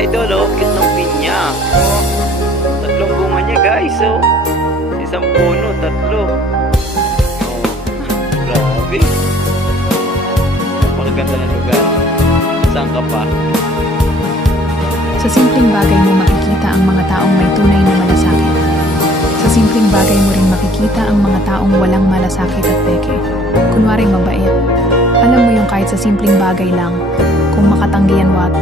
idol, oh. Cute ng pinya. Oh. Tatlong bunga niya, guys, oh. Isang puno, tatlo. Oh. Grabe. Napakaganda ng lugar. Saan ka pa? Sa simpleng bagay mo makikita ang mga taong may tunay na malasakit. Sa simpleng bagay mo rin makikita ang mga taong walang malasakit at peke. Kunwaring mabait. Alam mo yung kahit sa simpleng bagay lang, kung makatanggihan wag.